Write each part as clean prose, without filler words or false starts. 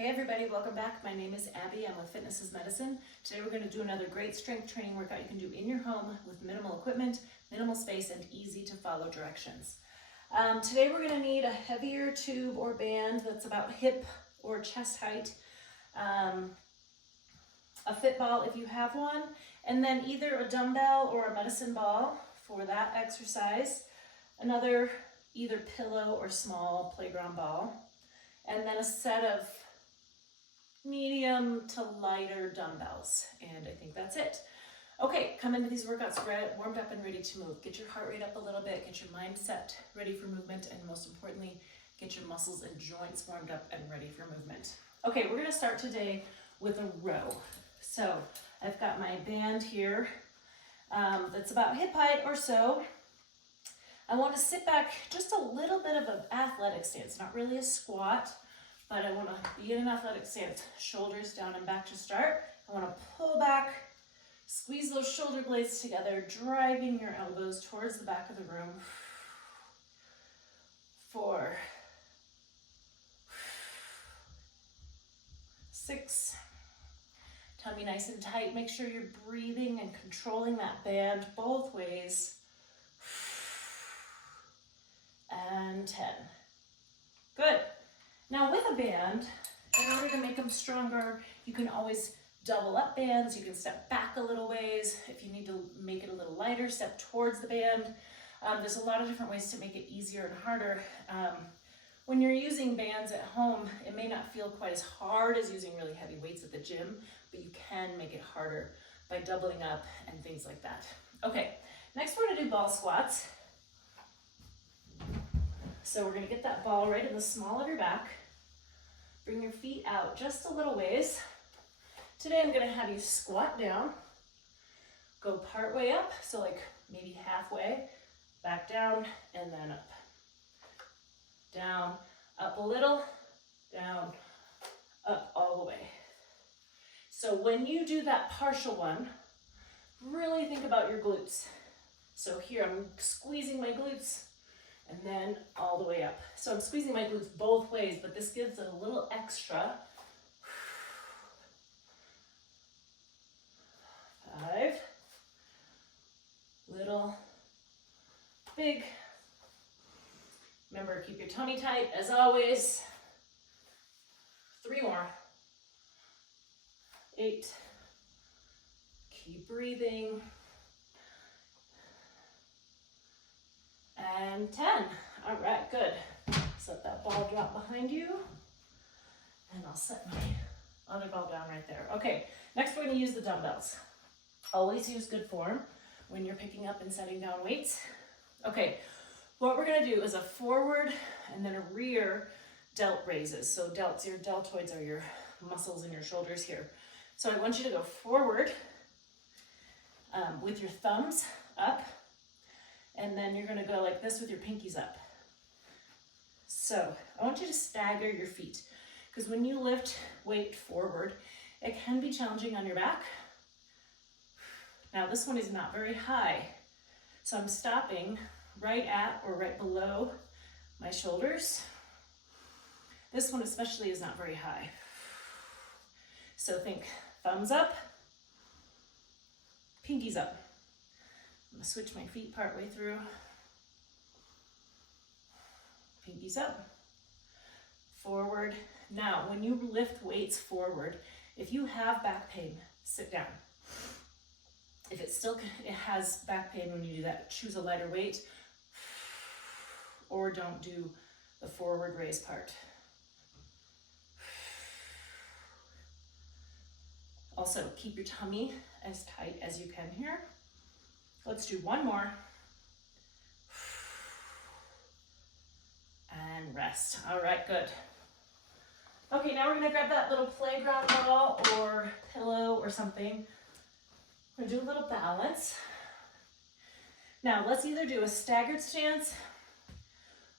Hey everybody, welcome back. My name is Abby. I'm with Fitness is Medicine. Today we're going to do another great strength training workout you can do in your home with minimal equipment, minimal space, and easy to follow directions. Today we're going to need a heavier tube or band that's about hip or chest height, a fit ball if you have one, and then either a dumbbell or a medicine ball for that exercise, another either pillow or small playground ball, and then a set of medium to lighter dumbbells, and I think that's it. Okay, come into these workouts warmed up and ready to move. Get your heart rate up a little bit, get your mindset ready for movement, and most importantly, get your muscles and joints warmed up and ready for movement. Okay, we're gonna start today with a row. So I've got my band here that's about hip height or so. I want to sit back just a little bit of an athletic stance, not really a squat, but I want to be in an athletic stance. Shoulders down and back to start. I want to pull back, squeeze those shoulder blades together, driving your elbows towards the back of the room. 4, 6, tummy nice and tight. Make sure you're breathing and controlling that band both ways. And 10. Good. Now with a band, in order to make them stronger, you can always double up bands. You can step back a little ways. If you need to make it a little lighter, step towards the band. There's a lot of different ways to make it easier and harder. When you're using bands at home, it may not feel quite as hard as using really heavy weights at the gym, but you can make it harder by doubling up and things like that. Okay, next we're gonna do ball squats. So we're gonna get that ball right in the small of your back. Bring your feet out just a little ways. Today I'm gonna have you squat down, go part way up, so like maybe halfway, back down, and then up. Down, up a little, down, up all the way. So when you do that partial one, really think about your glutes. So here I'm squeezing my glutes, and then all the way up. So I'm squeezing my glutes both ways, but this gives it a little extra. 5, little, big. Remember, keep your tummy tight as always. 3 more. 8, keep breathing. And 10. All right, good. Let that ball drop behind you. And I'll set my other ball down right there. Okay, next we're gonna use the dumbbells. Always use good form when you're picking up and setting down weights. Okay, what we're gonna do is a forward and then a rear delt raises. So delts, your deltoids are your muscles in your shoulders here. So I want you to go forward with your thumbs up, and then you're gonna go like this with your pinkies up. So I want you to stagger your feet, because when you lift weight forward, it can be challenging on your back. Now this one is not very high, so I'm stopping right at or right below my shoulders. This one especially is not very high. So think thumbs up, pinkies up. I'm gonna switch my feet part way through. Pinkies up, forward. Now, when you lift weights forward, if you have back pain, sit down. If it has back pain when you do that, choose a lighter weight, or don't do the forward raise part. Also, keep your tummy as tight as you can here. Let's do 1 more. And rest. All right, good. Okay, now we're gonna grab that little playground ball or pillow or something. We're gonna do a little balance. Now, let's either do a staggered stance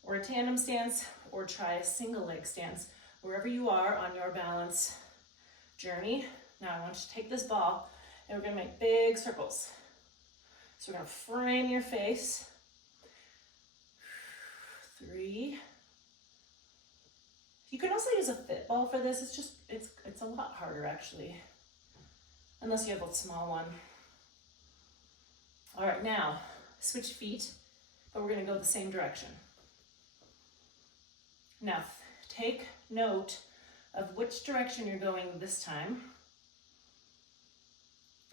or a tandem stance, or try a single leg stance, wherever you are on your balance journey. Now, I want you to take this ball and we're gonna make big circles. So we're gonna frame your face. 3, You can also use a fit ball for this. It's just, it's a lot harder actually, unless you have a small one. All right, now switch feet, but we're gonna go the same direction. Now take note of which direction you're going this time,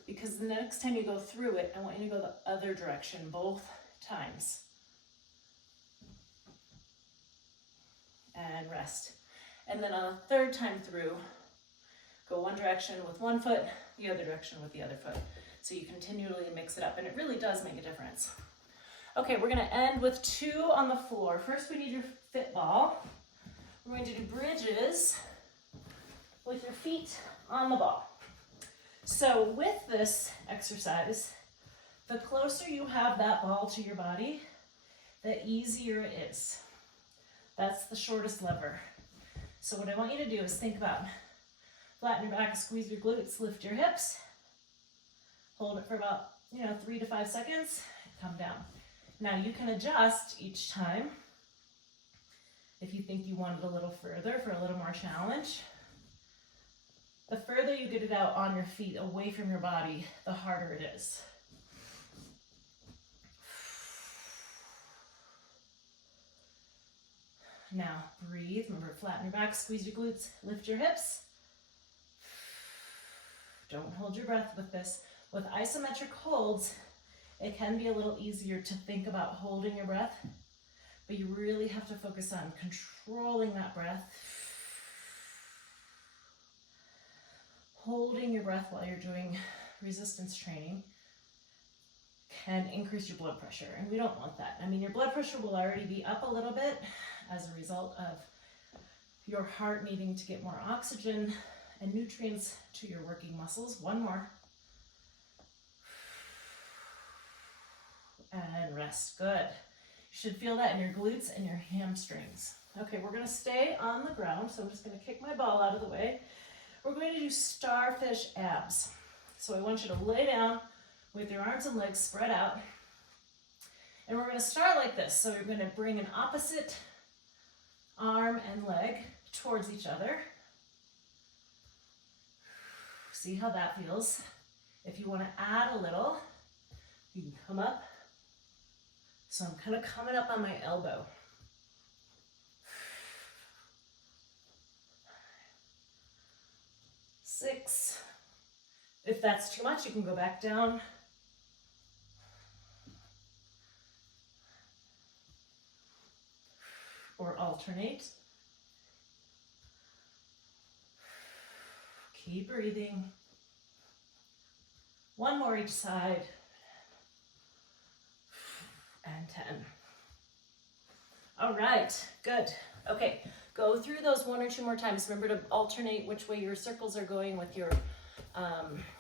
because the next time you go through it, I want you to go the other direction both times. And rest. And then on the third time through, go one direction with one foot, the other direction with the other foot. So you continually mix it up, and it really does make a difference. Okay, we're gonna end with 2 on the floor. First, we need your fit ball. We're going to do bridges with your feet on the ball. So with this exercise, the closer you have that ball to your body, the easier it is. That's the shortest lever. So what I want you to do is think about flatten your back, squeeze your glutes, lift your hips, hold it for about 3 to 5 seconds, come down. Now you can adjust each time if you think you want it a little further for a little more challenge. The further you get it out on your feet, away from your body, the harder it is. Now breathe, remember flatten your back, squeeze your glutes, lift your hips. Don't hold your breath with this. With isometric holds, it can be a little easier to think about holding your breath, but you really have to focus on controlling that breath. Holding your breath while you're doing resistance training can increase your blood pressure, and we don't want that. I mean, your blood pressure will already be up a little bit as a result of your heart needing to get more oxygen and nutrients to your working muscles. One more. And rest. Good. You should feel that in your glutes and your hamstrings. Okay, we're gonna stay on the ground, so I'm just gonna kick my ball out of the way. We're going to do starfish abs. So I want you to lay down with your arms and legs spread out. And we're gonna start like this. So you're gonna bring an opposite arm and leg towards each other. See how that feels. If you want to add a little, you can come up. So I'm kind of coming up on my elbow. Six. If that's too much, you can go back down. Or alternate. Keep breathing. One more each side. And 10. All right, good. Okay, go through those 1 or 2 more times. Remember to alternate which way your circles are going with your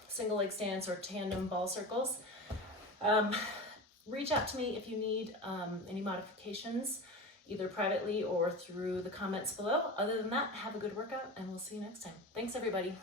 single leg stance or tandem ball circles. Reach out to me if you need any modifications, either privately or through the comments below. Other than that, have a good workout, and we'll see you next time. Thanks, everybody.